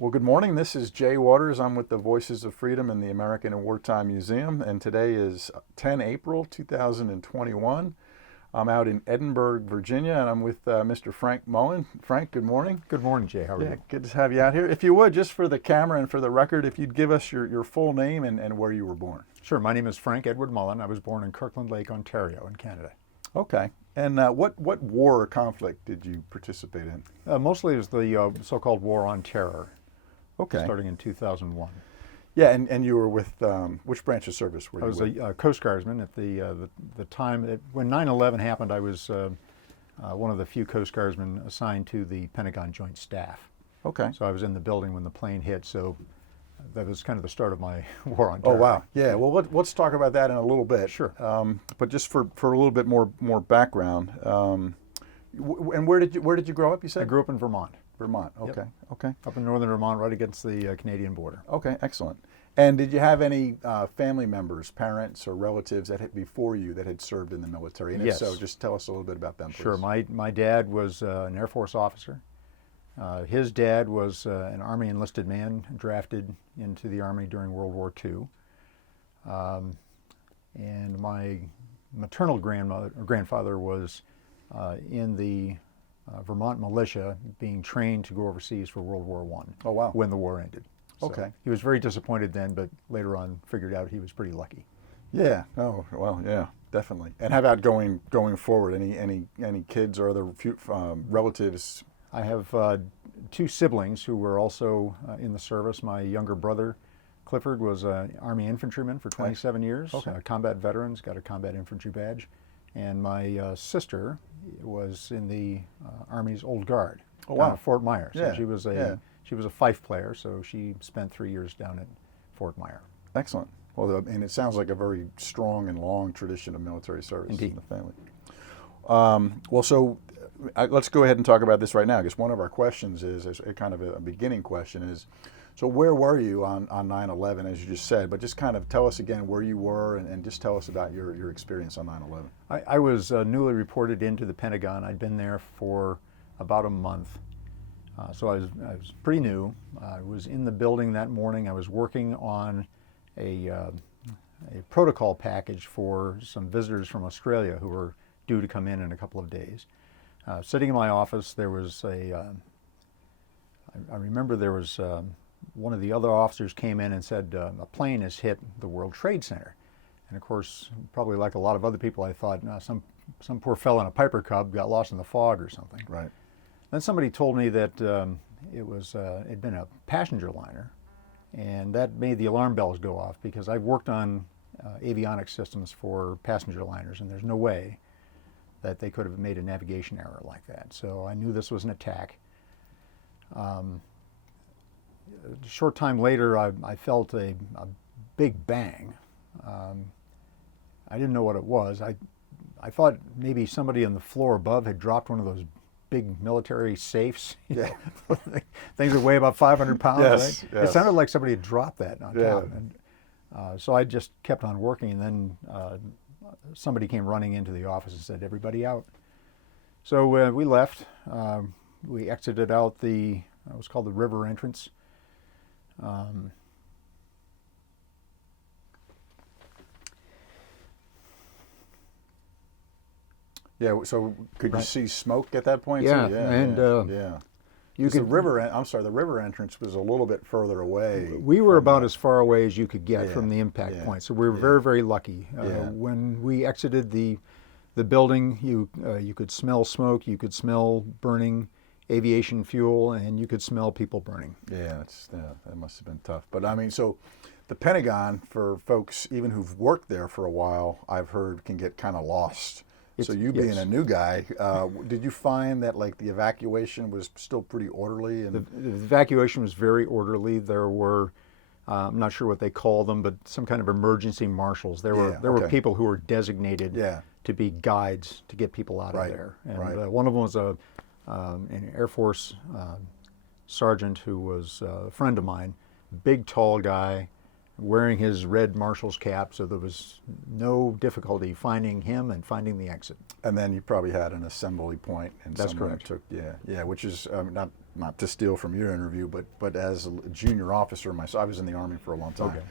Well, good morning. This is Jay Waters. I'm with the Voices of Freedom in the American and Wartime Museum, and today is 10 April 2021. I'm out in Edinburgh, Virginia, and I'm with Mr. Frank Mullen. Frank, good morning. Good morning, Jay. How are you? Good to have you out here. If you would, just for the camera and for the record, if you'd give us your full name and where you were born. Sure. My name is Frank Edward Mullen. I was born in Kirkland Lake, Ontario, in Canada. Okay. And what war or conflict did you participate in? Mostly it was the so-called War on Terror. Okay. Starting in 2001. Yeah, and you were with which branch of service were you I was with? a Coast Guardsman at the time when 9/11 happened. I was one of the few Coast Guardsmen assigned to the Pentagon Joint Staff. Okay. So I was in the building when the plane hit. So that was kind of the start of my War on Terror. Oh wow! Yeah. Well, let's talk about that in a little bit. Sure. But just for a little bit more background, and where did you grow up? You said I grew up in Vermont. Vermont. Okay. Yep. Okay. Up in northern Vermont, right against the Canadian border. Okay. Excellent. And did you have any family members, parents, or relatives that had before you that had served in the military? And Yes. if so, just tell us a little bit about them, please. Sure. My dad was an Air Force officer. His dad was an Army enlisted man drafted into the Army during World War II. And my maternal grandfather was in the Vermont militia being trained to go overseas for World War I. Oh, wow. When the war ended. So Okay. he was very disappointed then, but later on figured out he was pretty lucky. Yeah. Oh, well, yeah, definitely. And how about going forward? Any kids or other relatives? I have two siblings who were also in the service. My younger brother, Clifford, was an Army infantryman for 27 years, Okay. Combat veterans, got a combat infantry badge. And my sister was in the Army's Old Guard Oh, down wow. at Fort Myers. So Yeah, she was a fife player, so she spent 3 years down at Fort Myers. Excellent. Well, and it sounds like a very strong and long tradition of military service Indeed. in the family. Let's go ahead and talk about this right now, because one of our questions is a kind of a beginning question is, so where were you on 9/11, as you just said, but just kind of tell us again where you were and just tell us about your experience on 9/11. I was newly reported into the Pentagon. I'd been there for about a month. So I was pretty new. I was in the building that morning. I was working on a protocol package for some visitors from Australia who were due to come in a couple of days. Sitting in my office, there was I remember there was one of the other officers came in and said, a plane has hit the World Trade Center. And of course, probably like a lot of other people, I thought, some poor fellow in a Piper Cub got lost in the fog or something. Right. Then somebody told me that it'd been a passenger liner, and that made the alarm bells go off because I've worked on avionics systems for passenger liners, and there's no way that they could have made a navigation error like that. So I knew this was an attack. A short time later, I felt a big bang. I didn't know what it was. I thought maybe somebody on the floor above had dropped one of those big military safes. Yeah. Things that weigh about 500 pounds. Yes, Right? yes. It sounded like somebody had dropped that on Yeah. top. And, so I just kept on working, and then somebody came running into the office and said, "Everybody out." So we left. We exited out it was called the river entrance. Yeah. So could you Right. see smoke at that point? Yeah, Too? and, yeah. You The could, the river entrance was a little bit further away. we were from about the- as far away as you could get Yeah, from the impact yeah, point, so we were yeah. very, very lucky. Yeah. When we exited the building, you could smell smoke, you could smell burning aviation fuel, and you could smell people burning. Yeah, that must have been tough. But I mean, so the Pentagon, for folks even who've worked there for a while, I've heard can get kind of lost. So you being yes. a new guy, did you find that like the evacuation was still pretty orderly? And The evacuation was very orderly. There were, I'm not sure what they call them, but some kind of emergency marshals. There were okay. people who were designated Yeah. to be guides to get people out Right, of there. And right. one of them was an Air Force sergeant who was a friend of mine, big, tall guy, wearing his red marshal's cap, so there was no difficulty finding him and finding the exit. And then you probably had an assembly point, and That's someone correct. took, which is not not to steal from your interview, but as a junior officer myself, I was in the Army for a long time. Okay.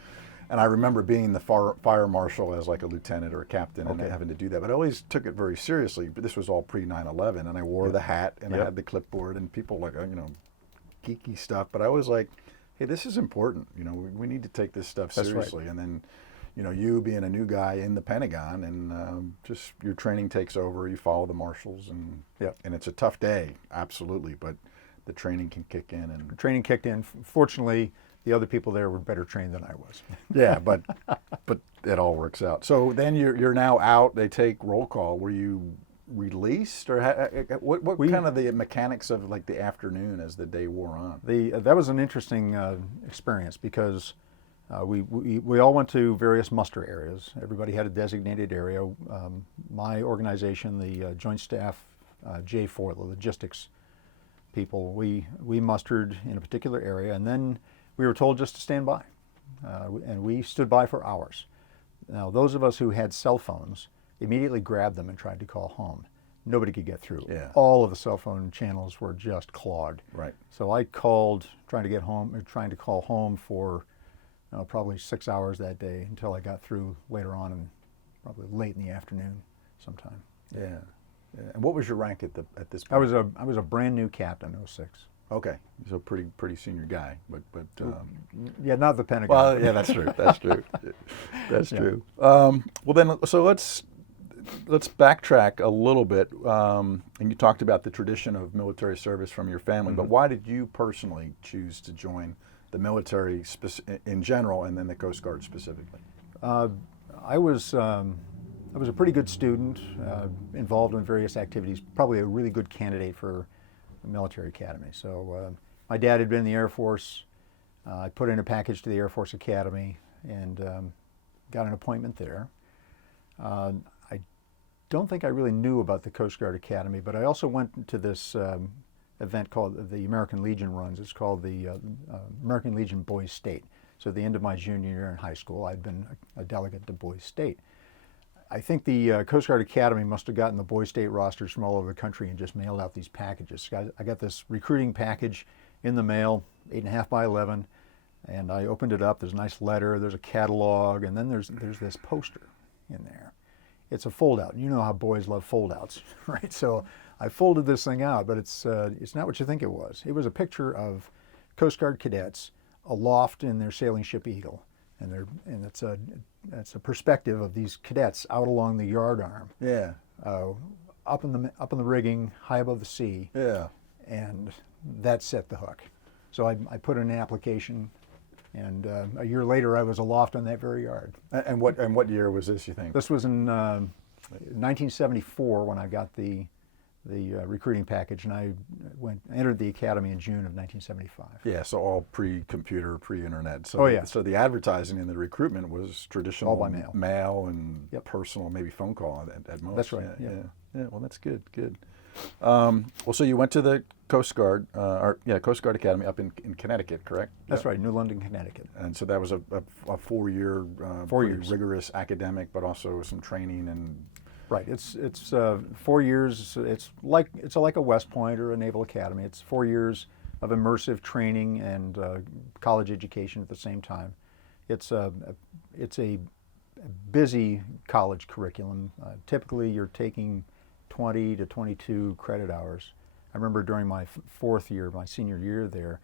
And I remember being the fire marshal as like a lieutenant or a captain and Okay. having to do that. But I always took it very seriously. But this was all pre 9/11, and I wore the hat and I Yep. had the clipboard, and people like, geeky stuff. But I was like, hey, this is important. We need to take this stuff That's right. seriously. And then, you being a new guy in the Pentagon, and just your training takes over. You follow the marshals, and Yep. and it's a tough day, absolutely. But the training can kick in, and Training kicked in. Fortunately, the other people there were better trained than I was. yeah, but it all works out. So then you're now out. They take roll call. Were you released, or what kind of the mechanics of like the afternoon as the day wore on? That was an interesting experience because we all went to various muster areas. Everybody had a designated area. My organization, the Joint Staff J4, the logistics people, we mustered in a particular area, and then we were told just to stand by, and we stood by for hours. Now, those of us who had cell phones immediately grabbed them and tried to call home. Nobody could get through. Yeah. All of the cell phone channels were just clogged. Right. So I called, trying to call home for probably 6 hours that day until I got through later on, and probably late in the afternoon sometime. Yeah. And what was your rank at this I point? was a brand new captain, '06. Okay, so pretty senior guy, but Yeah, not the Pentagon. well, yeah, that's true. That's true. That's Yeah. true. Well, then, so let's backtrack a little bit. And you talked about the tradition of military service from your family, but why did you personally choose to join the military in general, and then the Coast Guard specifically? I was a pretty good student, involved in various activities. Probably a really good candidate for the military academy. So my dad had been in the Air Force. I put in a package to the Air Force Academy and got an appointment there. I don't think I really knew about the Coast Guard Academy, but I also went to this event called the American Legion runs. It's called the American Legion Boys State. So at the end of my junior year in high school, I'd been a delegate to Boys State. I think the Coast Guard Academy must have gotten the Boys State rosters from all over the country and just mailed out these packages. I got this recruiting package in the mail, 8.5 by 11, and I opened it up. There's a nice letter, there's a catalog, and then there's this poster in there. It's a foldout. You know how boys love foldouts, right? So I folded this thing out, but it's not what you think it was. It was a picture of Coast Guard cadets aloft in their sailing ship Eagle, and it's a perspective of these cadets out along the yard arm, Yeah. up in the rigging, high above the sea, Yeah. and that set the hook. So I put in an application, and a year later I was aloft on that very yard. And what year was this, you think? This was in 1974 when I got the recruiting package, and I entered the academy in June of 1975. Yeah, so all pre-computer, pre-internet. So, Oh, yeah. So the advertising and the recruitment was traditional. All by mail. Mail and Yep. personal, maybe phone call at most. That's right, Yeah. yeah. Yeah. Well, that's good. Good. Well, so you went to the Coast Guard, Coast Guard Academy up in Connecticut, correct? That's Yeah. right, New London, Connecticut. And so that was a 4-year, 4 pretty years. rigorous academic, but also some training and. Right. It's 4 years. It's like a West Point or a Naval Academy. It's 4 years of immersive training and college education at the same time. It's a busy college curriculum. Typically, you're taking 20 to 22 credit hours. I remember during my fourth year, my senior year there,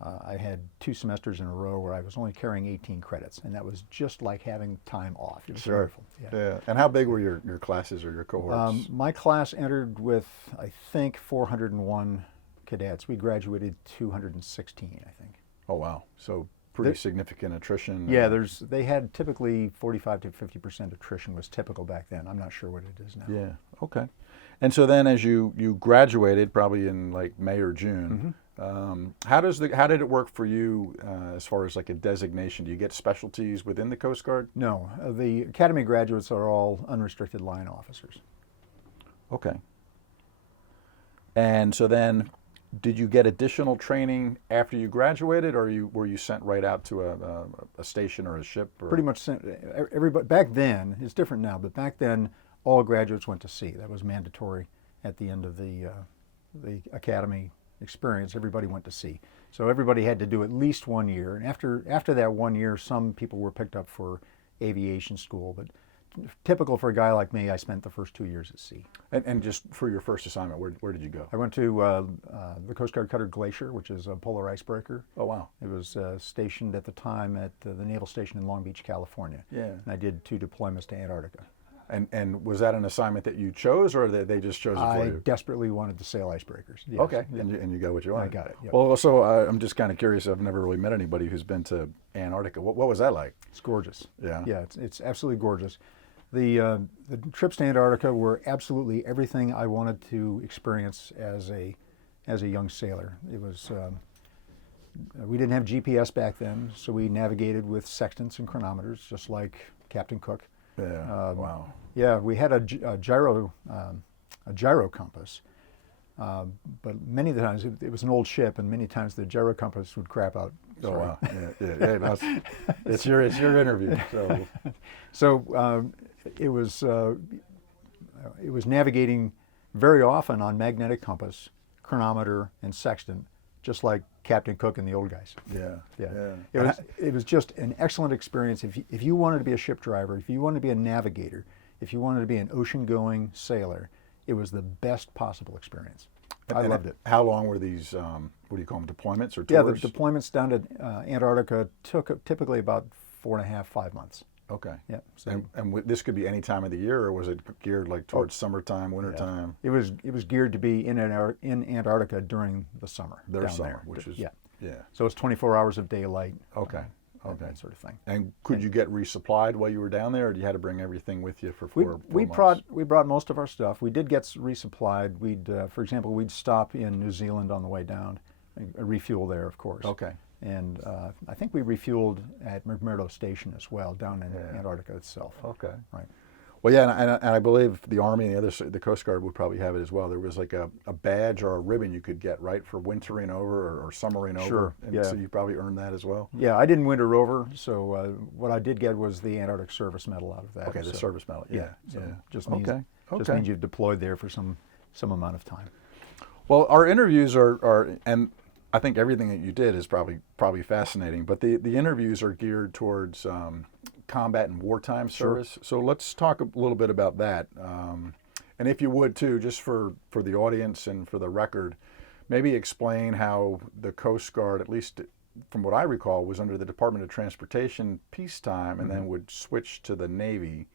I had 2 semesters in a row where I was only carrying 18 credits, and that was just like having time off. It was wonderful. Yeah. And how big were your classes or your cohorts? My class entered with, I think, 401 cadets. We graduated 216, I think. Oh, wow. So pretty significant attrition. Yeah, they had typically 45 to 50% attrition was typical back then. I'm not sure what it is now. Yeah. Okay. And so then, as you graduated, probably in like May or June, how did it work for you as far as like a designation? Do you get specialties within the Coast Guard? No, the academy graduates are all unrestricted line officers. Okay. And so then, did you get additional training after you graduated, or were you sent right out to a station or a ship? Or? Pretty much sent everybody. Back then, it's different now, but back then, all graduates went to sea. That was mandatory at the end of the academy experience, everybody went to sea. So everybody had to do at least 1 year. And after that 1 year, some people were picked up for aviation school. But typical for a guy like me, I spent the first 2 years at sea. And just for your first assignment, where did you go? I went to the Coast Guard Cutter Glacier, which is a polar icebreaker. Oh, wow. It was stationed at the time at the Naval Station in Long Beach, California. Yeah. And I did 2 deployments to Antarctica. And was that an assignment that you chose, or they just chose it for I you? desperately wanted to sail icebreakers. Yes. Okay, Yeah. and you got what you wanted. I got it. Yep. Well, also, I'm just kind of curious. I've never really met anybody who's been to Antarctica. What was that like? It's gorgeous. Yeah. Yeah, it's absolutely gorgeous. The trips to Antarctica were absolutely everything I wanted to experience as a young sailor. It was we didn't have GPS back then, so we navigated with sextants and chronometers, just like Captain Cook. Yeah. Wow. Yeah, we had a gyro compass, but many of the times it was an old ship, and many times the gyro compass would crap out. Oh, wow. Yeah. It's your interview. So it was navigating very often on magnetic compass, chronometer, and sextant, just like Captain Cook and the old guys. Yeah. It was just an excellent experience. If you wanted to be a ship driver, if you wanted to be a navigator, if you wanted to be an ocean-going sailor, it was the best possible experience. I loved it. How long were these? What do you call them? Deployments or tours? Yeah, the deployments down to Antarctica took typically about 4.5, 5 months. Okay. Yeah. So This could be any time of the year, or was it geared like towards summertime, wintertime? it was geared to be in Antarctica during the summer. Their down summer, there. which is yeah. Yeah. So it's 24 hours of daylight. Okay. That sort of thing. And could you get resupplied while you were down there, or you had to bring everything with you for four months? We brought most of our stuff. We did get resupplied. For example, we'd stop in New Zealand on the way down, refuel there, of course. Okay. And I think we refueled at McMurdo Station as well, down in Antarctica itself. Okay. Right. Well, yeah, and I believe the Army and the Coast Guard would probably have it as well. There was like a badge or a ribbon you could get, right, for wintering over or summering over. Sure. And so you probably earned that as well. Yeah, I didn't winter over, so what I did get was the Antarctic Service Medal out of that. Okay, the service medal. Yeah. So just means Okay. means you've deployed there for some amount of time. Well, our interviews are and I think everything that you did is probably fascinating, but the interviews are geared towards combat and wartime service. Sure. So let's talk a little bit about that. And if you would too, just for the audience and for the record, maybe explain how the Coast Guard, at least from what I recall, was under the Department of Transportation peacetime and then would switch to the Navy,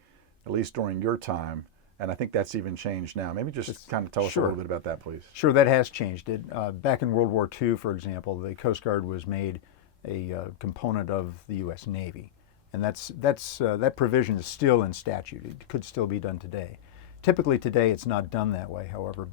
at least during your time. And I think that's even changed now. Maybe just kind of tell us a little bit about that, please. Sure, that has changed. Back in World War II, for example, the Coast Guard was made a component of the U.S. Navy. And that provision is still in statute. It could still be done today. Typically today it's not done that way, however,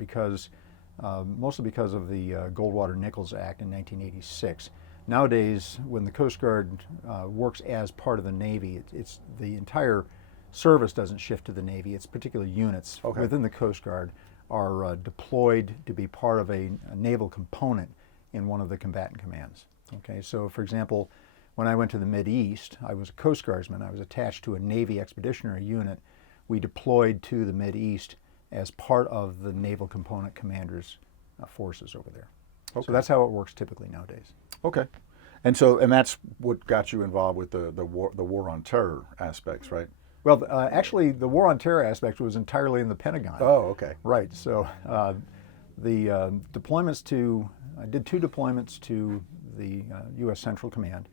mostly because of the Goldwater-Nichols Act in 1986. Nowadays, when the Coast Guard works as part of the Navy, it's the entire service doesn't shift to the Navy. It's particular units within the Coast Guard are deployed to be part of a naval component in one of the combatant commands. Okay, so for example, when I went to the Mideast, I was a Coast Guardsman. I was attached to a Navy Expeditionary Unit. We deployed to the Mideast as part of the Naval Component Commander's forces over there. Okay. So that's how it works typically nowadays. Okay. And that's what got you involved with the war on terror aspects, right? Well, actually, the war on terror aspect was entirely in the Pentagon. Oh, okay. Right. So the deployments I did 2 deployments to the U.S. Central Command.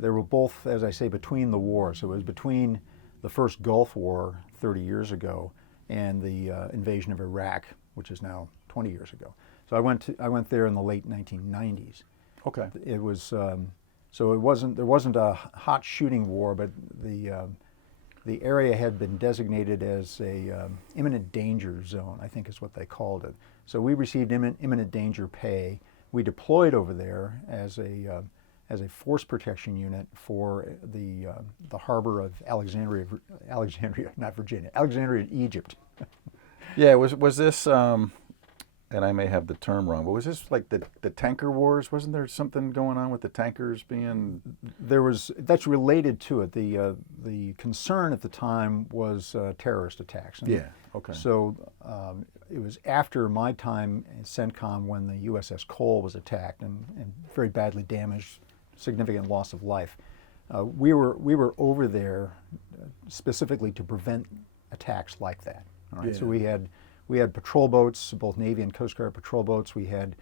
They were both, as I say, between the wars. So it was between the first Gulf War 30 years ago and the invasion of Iraq, which is now 20 years ago. So I went there in the late 1990s. Okay. It was so there wasn't a hot shooting war, but the area had been designated as a imminent danger zone, I think is what they called it. So we received imminent danger pay. We deployed over there as a force protection unit for the harbor of Alexandria, not Virginia, Alexandria, Egypt. Yeah, was this and I may have the term wrong, but was this like the tanker wars? Wasn't there something going on with the tankers being? That's related to it. The concern at the time was terrorist attacks. And Yeah. Okay. so it was after my time in CENTCOM when the USS Cole was attacked and very badly damaged, significant loss of life. We were over there specifically to prevent attacks like that. All right. Yeah. So we had patrol boats, both Navy and Coast Guard patrol boats. We had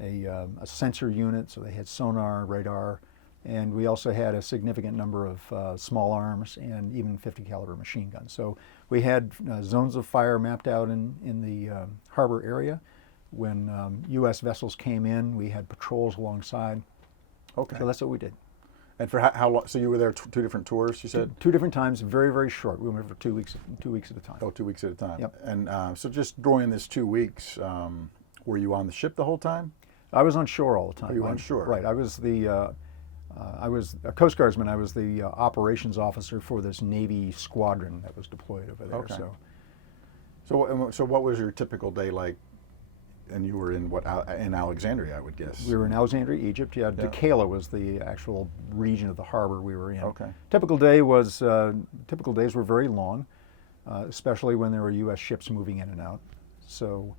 a sensor unit, so they had sonar, radar, and we also had a significant number of small arms and even 50 caliber machine guns. So we had zones of fire mapped out in the harbor area. When U.S. vessels came in, we had patrols alongside. Okay. So that's what we did. And for how long? So you were there two different tours, you said? Two different times, very, very short. We went for 2 weeks at a time. Oh, 2 weeks at a time. Yep. And so just during this 2 weeks, were you on the ship the whole time? I was on shore all the time. Oh, you were on shore? Right. I was a Coast Guardsman. I was the operations officer for this Navy squadron that was deployed over there. Okay. So So what was your typical day like? And you were in in Alexandria, I would guess. we were in Alexandria, Egypt. Yeah, Yeah. Decatur was the actual region of the harbor we were in. Okay. Typical days were very long, especially when there were U.S. ships moving in and out. So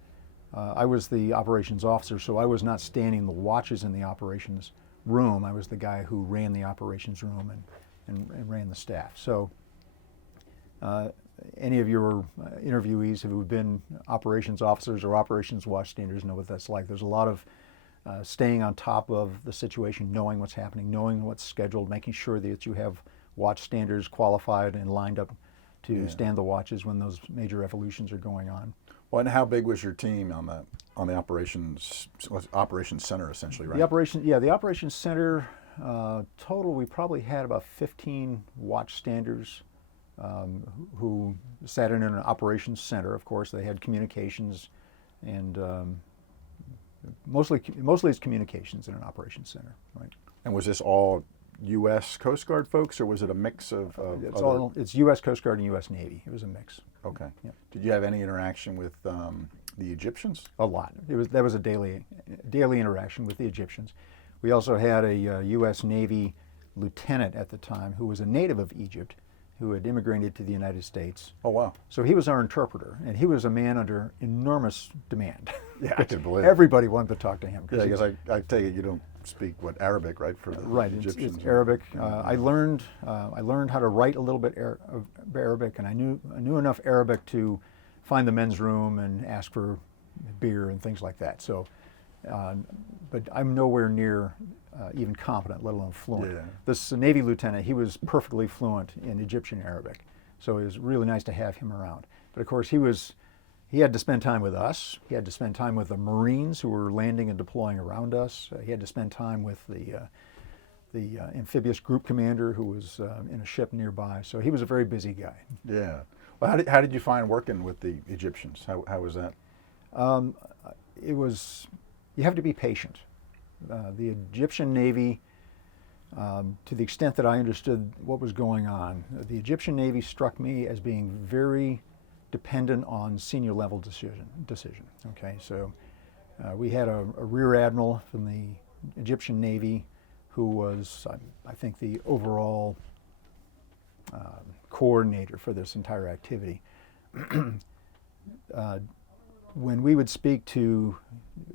I was the operations officer, so I was not standing the watches in the operations room. I was the guy who ran the operations room and ran the staff. So any of your interviewees who have been operations officers or operations watchstanders know what that's like. There's a lot of staying on top of the situation, knowing what's happening, knowing what's scheduled, making sure that you have watchstanders qualified and lined up to stand the watches when those major evolutions are going on. Well, and how big was your team on the operations center, essentially, right? The operations center total, we probably had about 15 watchstanders who sat in an operations center. Of course, they had communications, and mostly it's communications in an operations center, right? And was this all U.S. Coast Guard folks, or was it a mix of It's U.S. Coast Guard and U.S. Navy. It was a mix. Okay. Yep. Did you have any interaction with the Egyptians? A lot. That was a daily interaction with the Egyptians. We also had a U.S. Navy lieutenant at the time who was a native of Egypt, who had immigrated to the United States. Oh, wow. So he was our interpreter, and he was a man under enormous demand. Yeah, I can believe it. Everybody wanted to talk to him. Yeah, because I take it you don't speak Arabic, right? For the Right, Egyptians. it's Arabic. I learned how to write a little bit of Arabic, and I knew enough Arabic to find the men's room and ask for beer and things like that. So, but I'm nowhere near even competent, let alone fluent. Yeah. This Navy lieutenant, he was perfectly fluent in Egyptian Arabic, so it was really nice to have him around. But of course, he had to spend time with us. He had to spend time with the Marines who were landing and deploying around us. He had to spend time with the amphibious group commander who was in a ship nearby. So he was a very busy guy. Yeah. Well, how did you find working with the Egyptians? How was that? You have to be patient. The Egyptian Navy, to the extent that I understood what was going on, the Egyptian Navy struck me as being very dependent on senior level decision. Okay, so we had a rear admiral from the Egyptian Navy who was, I think, the overall coordinator for this entire activity. When we would speak to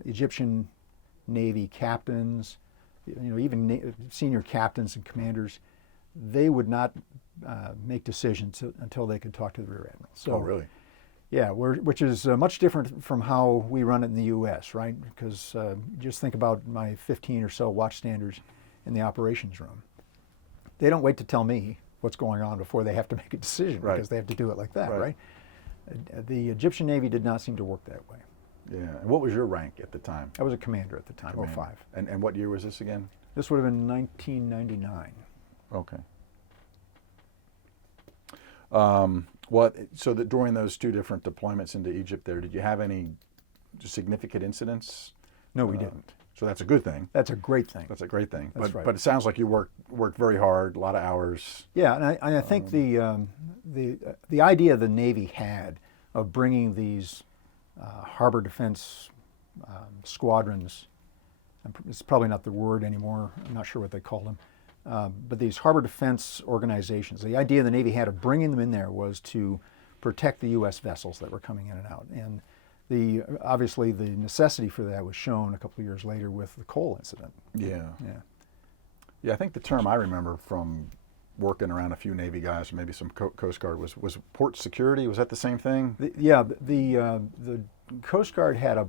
Egyptian Navy captains, even senior captains and commanders, they would not make decisions until they could talk to the rear admiral. So, oh, really? Yeah, which is much different from how we run it in the U.S., right? Because just think about my 15 or so watchstanders in the operations room. They don't wait to tell me what's going on before they have to make a decision, right, because they have to do it like that, right? right? The Egyptian Navy did not seem to work that way. Yeah. And what was your rank at the time? I was a commander at the time, Commander. 05. And what year was this again? This would have been 1999. Okay. So that during those two different deployments into Egypt there, did you have any significant incidents? No, we didn't. So that's a good thing. That's a great thing. That's a great thing. That's right. But it sounds like you worked very hard, a lot of hours. Yeah, and I think the idea the Navy had of bringing these harbor defense squadrons. It's probably not the word anymore. I'm not sure what they called them. But these harbor defense organizations, the idea the Navy had of bringing them in there was to protect the U.S. vessels that were coming in and out. And obviously the necessity for that was shown a couple of years later with the coal incident. Yeah. Yeah. Yeah, I think the term I remember from working around a few Navy guys, maybe some Coast Guard, was port security. Was that the same thing? The Coast Guard had a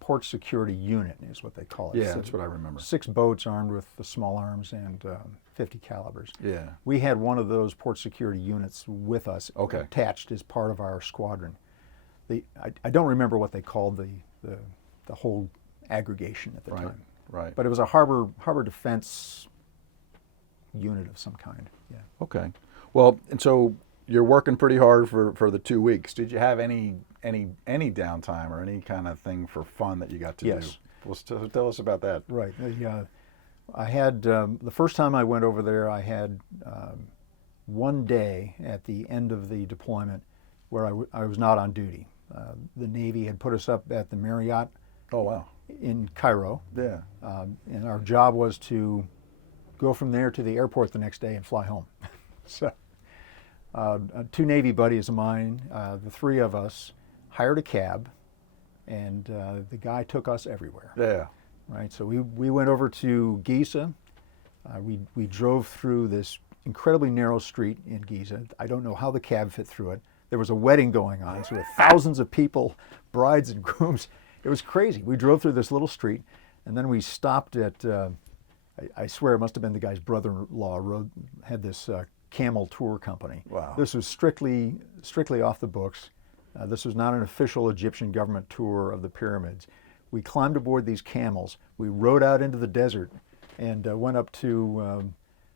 port security unit, is what they call it. Yeah, that's what I remember. 6 boats armed with the small arms and 50 calibers. Yeah. We had one of those port security units with us, Okay, attached as part of our squadron. I don't remember what they called the whole aggregation at the right, time, right. but it was a harbor defense unit of some kind. Yeah. Okay. Well, and so you're working pretty hard for the 2 weeks. Did you have any downtime or any kind of thing for fun that you got to Yes. do? Well, tell us about that. Right. I had the first time I went over there, I had one day at the end of the deployment where I was not on duty. The Navy had put us up at the Marriott Oh, wow. in Cairo, Yeah. and our job was to go from there to the airport the next day and fly home. So 2 Navy buddies of mine, the 3 of us, hired a cab, and the guy took us everywhere. Yeah. Right, so we went over to Giza. We drove through this incredibly narrow street in Giza. I don't know how the cab fit through it. There was a wedding going on, so with thousands of people, brides and grooms. It was crazy. We drove through this little street, and then we stopped at, I swear it must have been the guy's brother-in-law had this camel tour company. Wow. This was strictly off the books. This was not an official Egyptian government tour of the pyramids. We climbed aboard these camels. We rode out into the desert and went up to,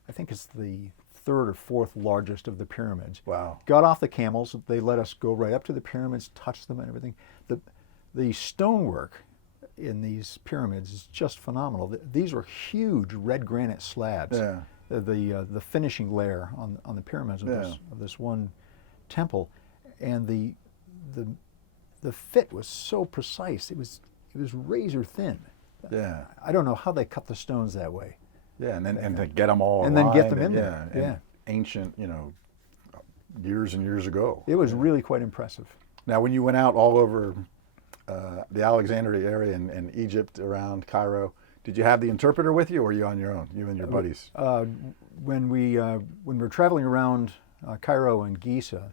I think it's the 3rd or 4th largest of the pyramids. Wow. Got off the camels. They let us go right up to the pyramids, touch them and everything. The stonework in these pyramids is just phenomenal. These were huge red granite slabs. Yeah. The finishing layer on the pyramids of, Yeah. this one temple, and the fit was so precise. It was razor thin. Yeah. I don't know how they cut the stones that way. Yeah, and to get them all And then get aligned them in and, there. and Yeah. ancient, years and years ago. It was really quite impressive. Now, when you went out all over the Alexandria area and Egypt, around Cairo, did you have the interpreter with you, or were you on your own, you and your buddies? When we were traveling around Cairo and Giza,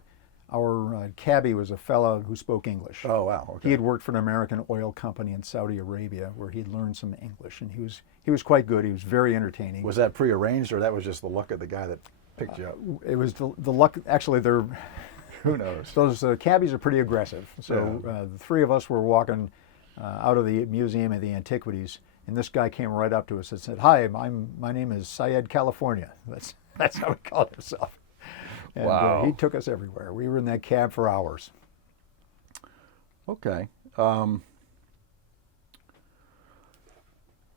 our cabbie was a fellow who spoke English. Oh, wow. Okay. He had worked for an American oil company in Saudi Arabia, where he'd learned some English, and he was quite good. He was very entertaining. Was that prearranged, or that was just the luck of the guy that picked you up? It was the luck. Actually, Who knows? those cabbies are pretty aggressive. So the 3 of us were walking out of the Museum of the Antiquities, and this guy came right up to us and said, "Hi, my name is Syed California." That's how he called himself. And Wow. he took us everywhere. We were in that cab for hours. Okay. Well,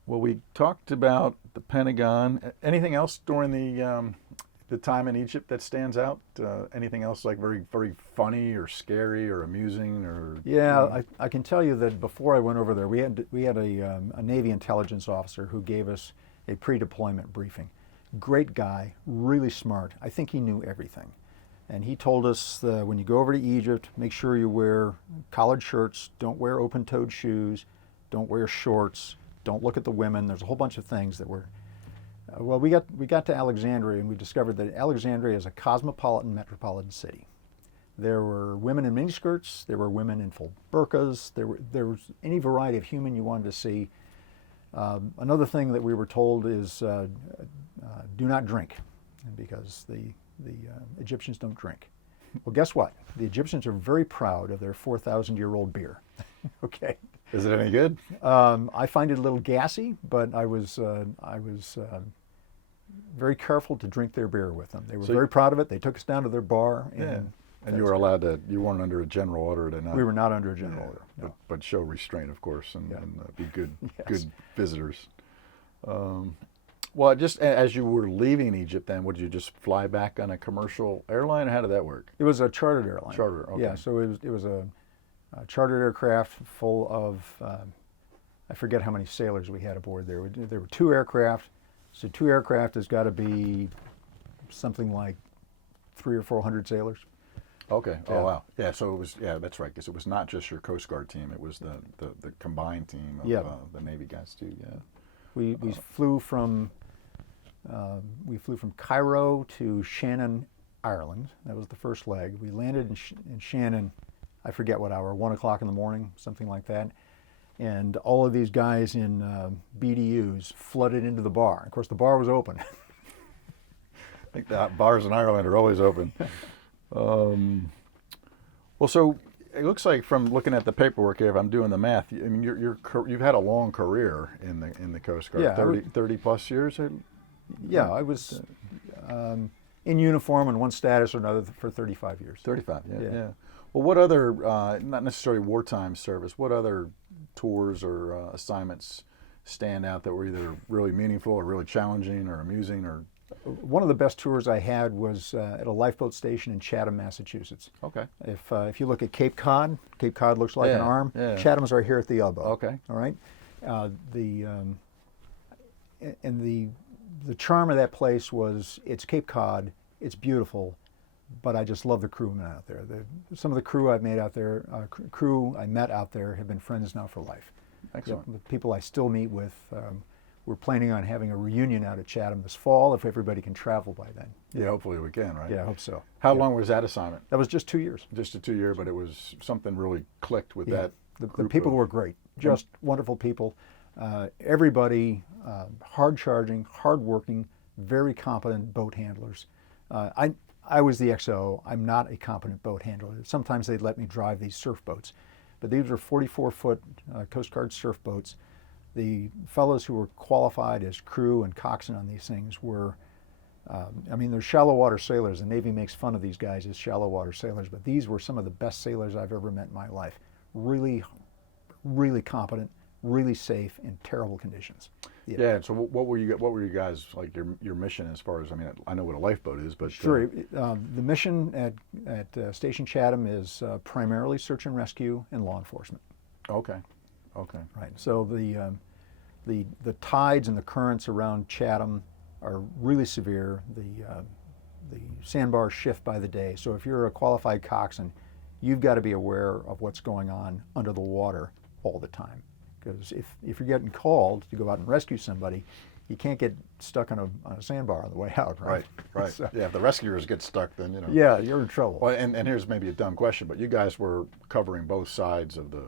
we talked about the Pentagon. Anything else during the time in Egypt that stands out? Anything else like very, very funny or scary or amusing or? Yeah, I can tell you that before I went over there, we had a Navy intelligence officer who gave us a pre-deployment briefing. Great guy, really smart. I think he knew everything. And he told us that when you go over to Egypt, make sure you wear collared shirts, don't wear open-toed shoes, don't wear shorts, don't look at the women. There's a whole bunch of things that were... well, we got to Alexandria, and we discovered that Alexandria is a cosmopolitan metropolitan city. There were women in miniskirts, there were women in full burqas, there was any variety of human you wanted to see. Another thing that we were told is do not drink, because the Egyptians don't drink. Well, guess what? The Egyptians are very proud of their 4,000-year-old beer. Okay. Is it any good? I find it a little gassy, but I was very careful to drink their beer with them. They were very proud of it. They took us down to their bar. And you were allowed to, you weren't under a general order to not. We were not under a general order. No. But show restraint, of course, and be good, Yes. good visitors. Well, just as you were leaving Egypt, then would you just fly back on a commercial airline, or how did that work? It was a chartered airline. Charter, okay. Yeah, so it was chartered aircraft full of, I forget how many sailors we had aboard there. There were 2 aircraft. So 2 aircraft has got to be something like 300 or 400 sailors. Okay. Yeah. Oh wow. Yeah. So it was. Yeah, that's right. Because it was not just your Coast Guard team. It was the combined team of Yeah. The Navy guys too. Yeah. We flew from Cairo to Shannon, Ireland. That was the first leg. We landed in Shannon, I forget what hour, 1 o'clock in the morning, something like that. And all of these guys in BDUs flooded into the bar. Of course, the bar was open. I think the bars in Ireland are always open. Well, so it looks like from looking at the paperwork here, if I'm doing the math, I mean, you've had a long career in the Coast Guard. Yeah, 30 plus years. Yeah, I was in uniform in one status or another for 35 years. 35. Yeah. Yeah. Yeah. Well, what other, not necessarily wartime service, what other tours or assignments stand out that were either really meaningful or really challenging or amusing or? One of the best tours I had was at a lifeboat station in Chatham, Massachusetts. Okay. If you look at Cape Cod looks like an Yeah, arm. yeah. Chatham's right here at the elbow. Okay. All right. The charm of that place was it's Cape Cod, it's beautiful, but I just love the crewmen out there. Some of the crew I've made out there, crew I met out there, have been friends now for life. Excellent. The people I still meet with. We're planning on having a reunion out at Chatham this fall if everybody can travel by then. Yeah, hopefully we can, right? Yeah, I hope so. How long was that assignment? That was just 2 years. Just a 2 year, but it was something really clicked with Yeah. that. The group people of- were great, just wonderful people. Everybody hard charging, hard working, very competent boat handlers. I was the XO. I'm not a competent boat handler. Sometimes they'd let me drive these surf boats, but these were 44-foot Coast Guard surf boats. The fellows who were qualified as crew and coxswain on these things were, they're shallow water sailors. The Navy makes fun of these guys as shallow water sailors, but these were some of the best sailors I've ever met in my life. Really, really competent, really safe in terrible conditions. Yeah. So what were you guys like your mission as far as, I mean, I know what a lifeboat is, but Sure. The mission at Station Chatham is primarily search and rescue and law enforcement. Okay. Okay. Right. So the tides and the currents around Chatham are really severe. The sandbars shift by the day. So if you're a qualified coxswain, you've got to be aware of what's going on under the water all the time. Because if you're getting called to go out and rescue somebody, you can't get stuck on a sandbar on the way out, right? Right. So, yeah, if the rescuers get stuck, then yeah, you're in trouble. Well, and here's maybe a dumb question, but you guys were covering both sides of the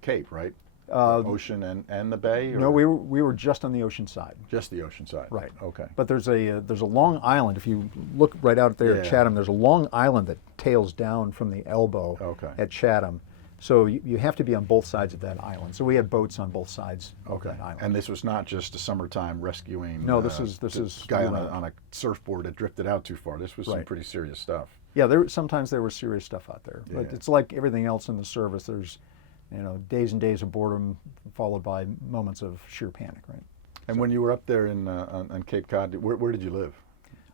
Cape, right? The ocean and the bay? Or? No, we were just on the ocean side. Just the ocean side. Right. Okay. But there's a long island. If you look right out there at Yeah. Chatham, there's a long island that tails down from the elbow Okay. at Chatham. So you have to be on both sides of that island. So we had boats on both sides of Okay. that island. And this was not just a summertime rescuing. No, this is guy on year-round. on a surfboard that drifted out too far. This was some Right. pretty serious stuff. Yeah, sometimes there was serious stuff out there. But Yeah. it's like everything else in the service. There's days and days of boredom followed by moments of sheer panic, right? And when you were up there on Cape Cod, where did you live?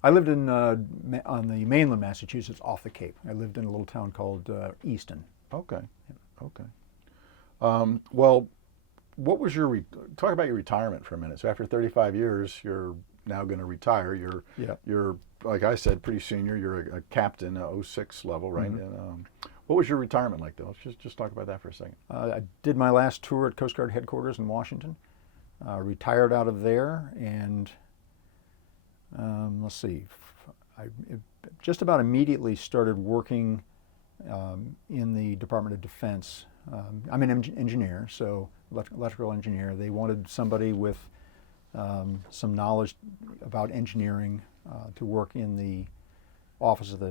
I lived on the mainland Massachusetts off the Cape. I lived in a little town called Easton. Okay. Okay. Well, what was talk about your retirement for a minute. So after 35 years, you're now going to retire. You're like I said, pretty senior. You're a captain, 06 level, right? Mm-hmm. And, what was your retirement like, though? Let's just talk about that for a second. I did my last tour at Coast Guard headquarters in Washington. Retired out of there, and let's see, I just about immediately started working in the Department of Defense. I'm an engineer, so electrical engineer. They wanted somebody with some knowledge about engineering to work in the office of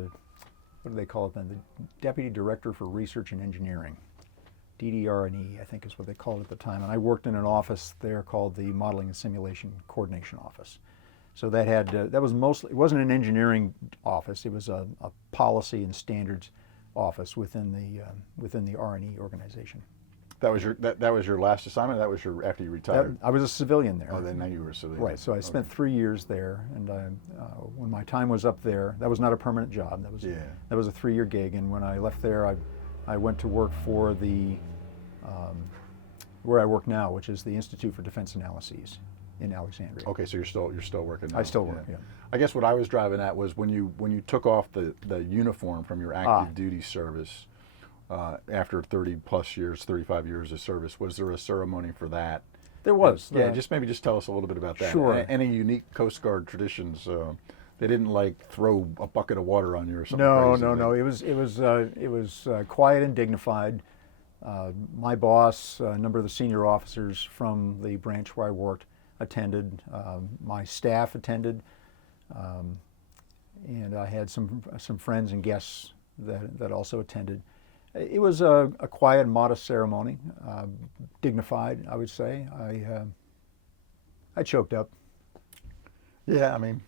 what do they call it then? The Deputy Director for Research and Engineering. DDR&E, I think is what they called it at the time. And I worked in an office there called the Modeling and Simulation Coordination Office. So that was mostly, it wasn't an engineering office, it was a policy and standards office within the R&E organization. That was your last assignment. That was after you retired. I was a civilian there. Oh, then now you were a civilian. Right. So I spent 3 years there, and when my time was up there, that was not a permanent job. That was a 3-year gig. And when I left there, I I went to work for where I work now, which is the Institute for Defense Analyses in Alexandria. Okay, so you're still working now. I still work, yeah. I guess what I was driving at was when you took off the uniform from your active duty service after 30 plus years, 35 years of service, was there a ceremony for that? There was. Yeah, just tell us a little bit about that. Sure. Any unique Coast Guard traditions? They didn't like throw a bucket of water on you or something. No, crazy, no. It was quiet and dignified. My boss, a number of the senior officers from the branch where I worked attended. My staff attended, and I had some friends and guests that also attended. It was a quiet and modest ceremony, dignified, I would say. I choked up. Yeah, I mean,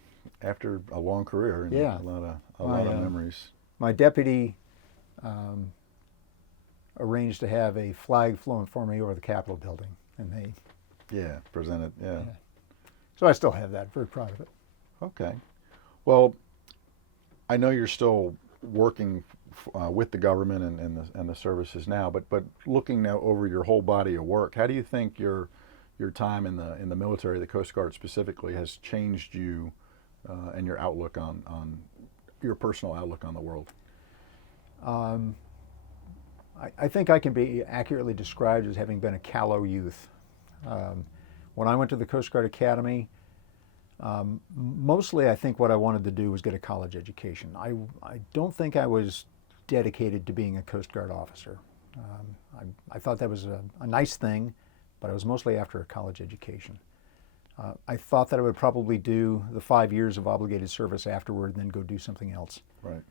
after a long career, and Yeah. a lot of memories. My deputy arranged to have a flag flown for me over the Capitol building, and they. Yeah, presented. Yeah. So I still have that. Very proud of it. Okay. Well, I know you're still working with the government and the services now, but looking now over your whole body of work, how do you think your time in the military, the Coast Guard specifically, has changed you and your outlook on your personal outlook on the world? I think I can be accurately described as having been a callow youth. When I went to the Coast Guard Academy, mostly I think what I wanted to do was get a college education. I don't think I was dedicated to being a Coast Guard officer. I thought that was a nice thing, but I was mostly after a college education. I thought that I would probably do the 5 years of obligated service afterward and then go do something else. Right.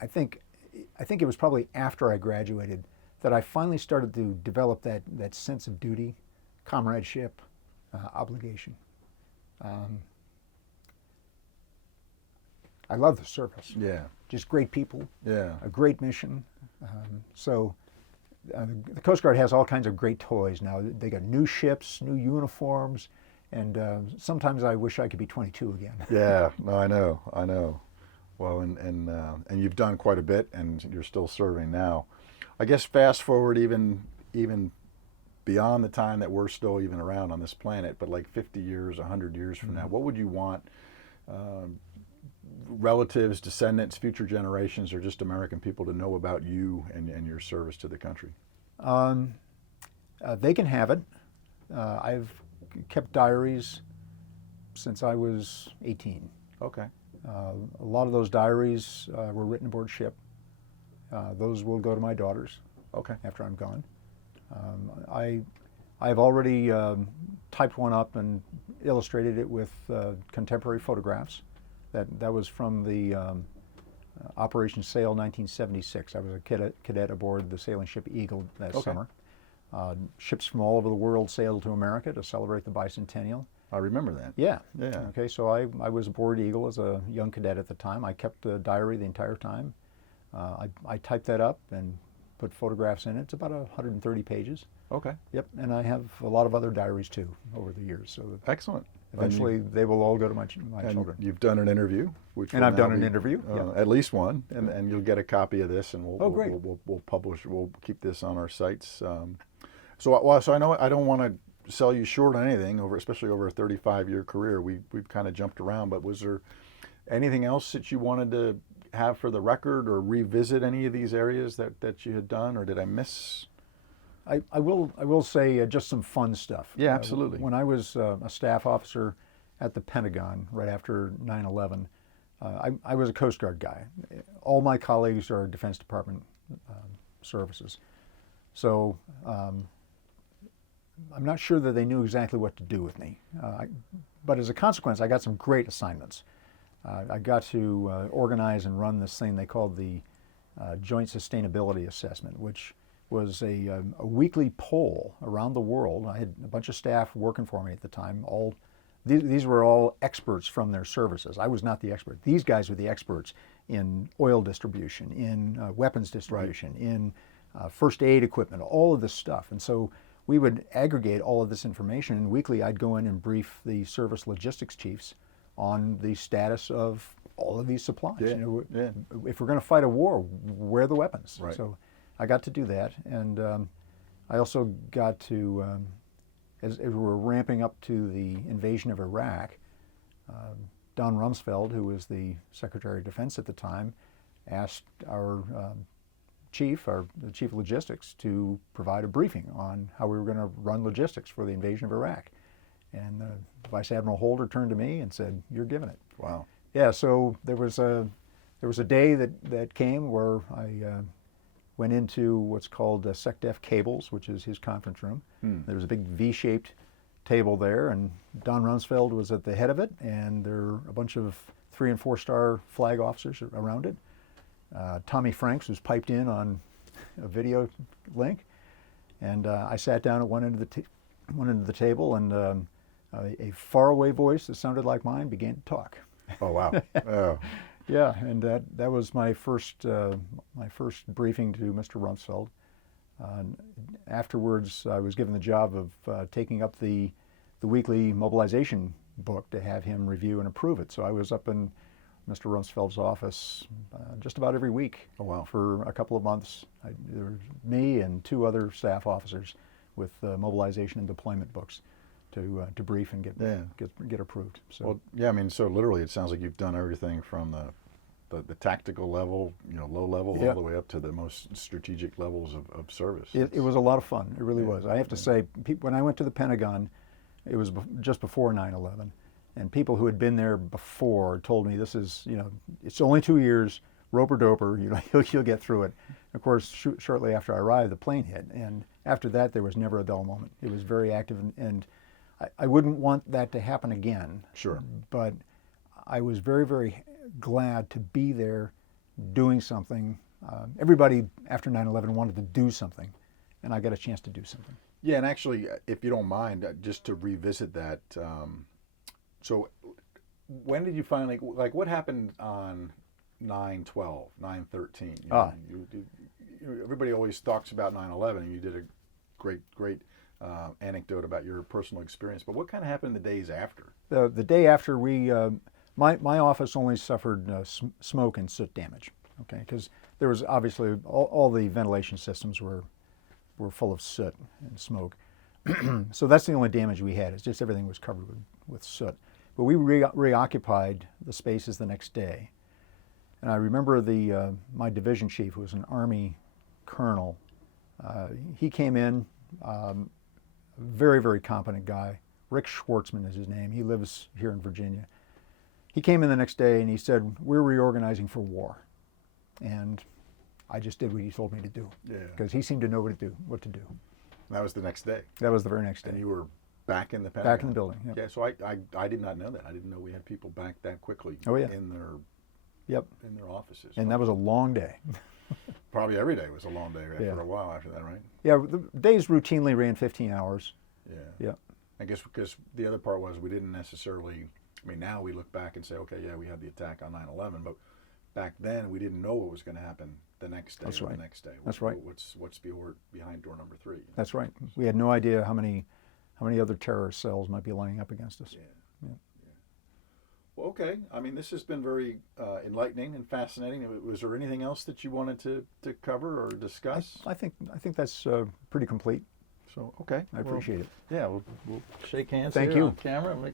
I think it was probably after I graduated that I finally started to develop that sense of duty, comradeship, obligation. I love the service. Yeah. Just great people. Yeah. A great mission. The Coast Guard has all kinds of great toys now. They got new ships, new uniforms, and sometimes I wish I could be 22 again. Yeah. No, I know. Well, and you've done quite a bit, and you're still serving now. I guess fast forward even beyond the time that we're still even around on this planet, but like 50 years, 100 years from now, what would you want relatives, descendants, future generations, or just American people to know about you and your service to the country? They can have it. I've kept diaries since I was 18. Okay. A lot of those diaries were written aboard ship. Those will go to my daughters. Okay. After I'm gone. I've already typed one up and illustrated it with contemporary photographs. That was from the Operation Sail 1976. I was a cadet aboard the sailing ship Eagle that summer. Ships from all over the world sailed to America to celebrate the bicentennial. I remember that. Yeah. Yeah. Okay, so I was aboard Eagle as a young cadet at the time. I kept the diary the entire time. I typed that up and put photographs in it. It's about 130 pages. Okay. Yep, and I have a lot of other diaries too over the years. So Excellent. eventually they will all go to my children. You've done an interview, I've done an interview. At least one, and you'll get a copy of this, and great. We'll publish. We'll keep this on our sites. So I know I don't want to sell you short on anything, especially over a 35-year career. We've kind of jumped around, but was there anything else that you wanted to have for the record, or revisit any of these areas that you had done, or did I miss? I will say just some fun stuff. Yeah, absolutely. When I was a staff officer at the Pentagon right after 9/11, I was a Coast Guard guy. All my colleagues are Defense Department services, so I'm not sure that they knew exactly what to do with me. But as a consequence, I got some great assignments. I got to organize and run this thing they called the Joint Sustainability Assessment, which was a weekly poll around the world. I had a bunch of staff working for me at the time. These were all experts from their services. I was not the expert. These guys were the experts in oil distribution, in weapons distribution, in first aid equipment, all of this stuff. And so we would aggregate all of this information, and weekly I'd go in and brief the service logistics chiefs on the status of all of these supplies. Yeah. You know, Yeah. if we're going to fight a war, where are the weapons? Right. So I got to do that, and I also got to, as we were ramping up to the invasion of Iraq, Don Rumsfeld, who was the Secretary of Defense at the time, asked our the chief of logistics, to provide a briefing on how we were going to run logistics for the invasion of Iraq. And Vice Admiral Holder turned to me and said, "You're giving it." Wow. Yeah. So there was a day that came where I went into what's called SecDef Cables, which is his conference room. There was a big V-shaped table there, and Don Rumsfeld was at the head of it, and there were a bunch of 3- and 4-star flag officers around it. Tommy Franks was piped in on a video link, and I sat down at one end of the table, and a faraway voice that sounded like mine began to talk. Oh, wow. Oh. Yeah, and that was my first briefing to Mr. Rumsfeld. Afterwards, I was given the job of taking up the weekly mobilization book to have him review and approve it. So I was up in Mr. Rumsfeld's office just about every week. Oh, wow. For a couple of months. There was me and 2 other staff officers with mobilization and deployment books to brief and get approved. So, Well, yeah, I mean, so literally it sounds like you've done everything from the tactical level, low level, Yeah. all the way up to the most strategic levels of service. it was a lot of fun. It really Yeah. was. I have to say, when I went to the Pentagon, it was just before 9/11, and people who had been there before told me, this is, it's only 2 years, roper-doper, you'll get through it. Of course, shortly after I arrived, the plane hit, and after that, there was never a dull moment. It was very active, and I wouldn't want that to happen again. Sure. But I was very, very glad to be there doing something. Everybody after 9/11 wanted to do something, and I got a chance to do something. Yeah, and actually, if you don't mind, just to revisit that, so when did you finally, like, what happened on 9/12, 9/13? Everybody always talks about 9/11, and you did a great anecdote about your personal experience, but what kind of happened the days after? The day after, my office only suffered smoke and soot damage, okay, because there was obviously all the ventilation systems were full of soot and smoke. So that's the only damage we had. It's just everything was covered with soot. But we reoccupied the spaces the next day. And I remember my division chief, who was an Army colonel, he came in, very, very competent guy. Rick Schwartzman is his name. He lives here in Virginia. He came in the next day and he said, "We're reorganizing for war." And I just did what he told me to do. Yeah. Because he seemed to know what to do. That was the next day. That was the very next day. And you were back in the Pentagon. Back in the building. Yep. Yeah, so I did not know that. I didn't know we had people back that quickly. Oh, yeah. In their Yep. offices. And that was a long day. Probably every day was a long day Yeah. for a while after that, right? Yeah, the days routinely ran 15 hours. Yeah. Yeah. I guess because the other part was we didn't necessarily, I mean, now we look back and say, okay, yeah, we had the attack on 9/11, but back then we didn't know what was going to happen the next day. That's or right. The next day. That's right. What's behind door number 3? That's right. We had no idea how many other terrorist cells might be lining up against us. Yeah. Well, okay. I mean, this has been very enlightening and fascinating. Was there anything else that you wanted to cover or discuss? I think that's pretty complete. So, okay. I appreciate it. Yeah, we'll shake hands Thank here you. on camera.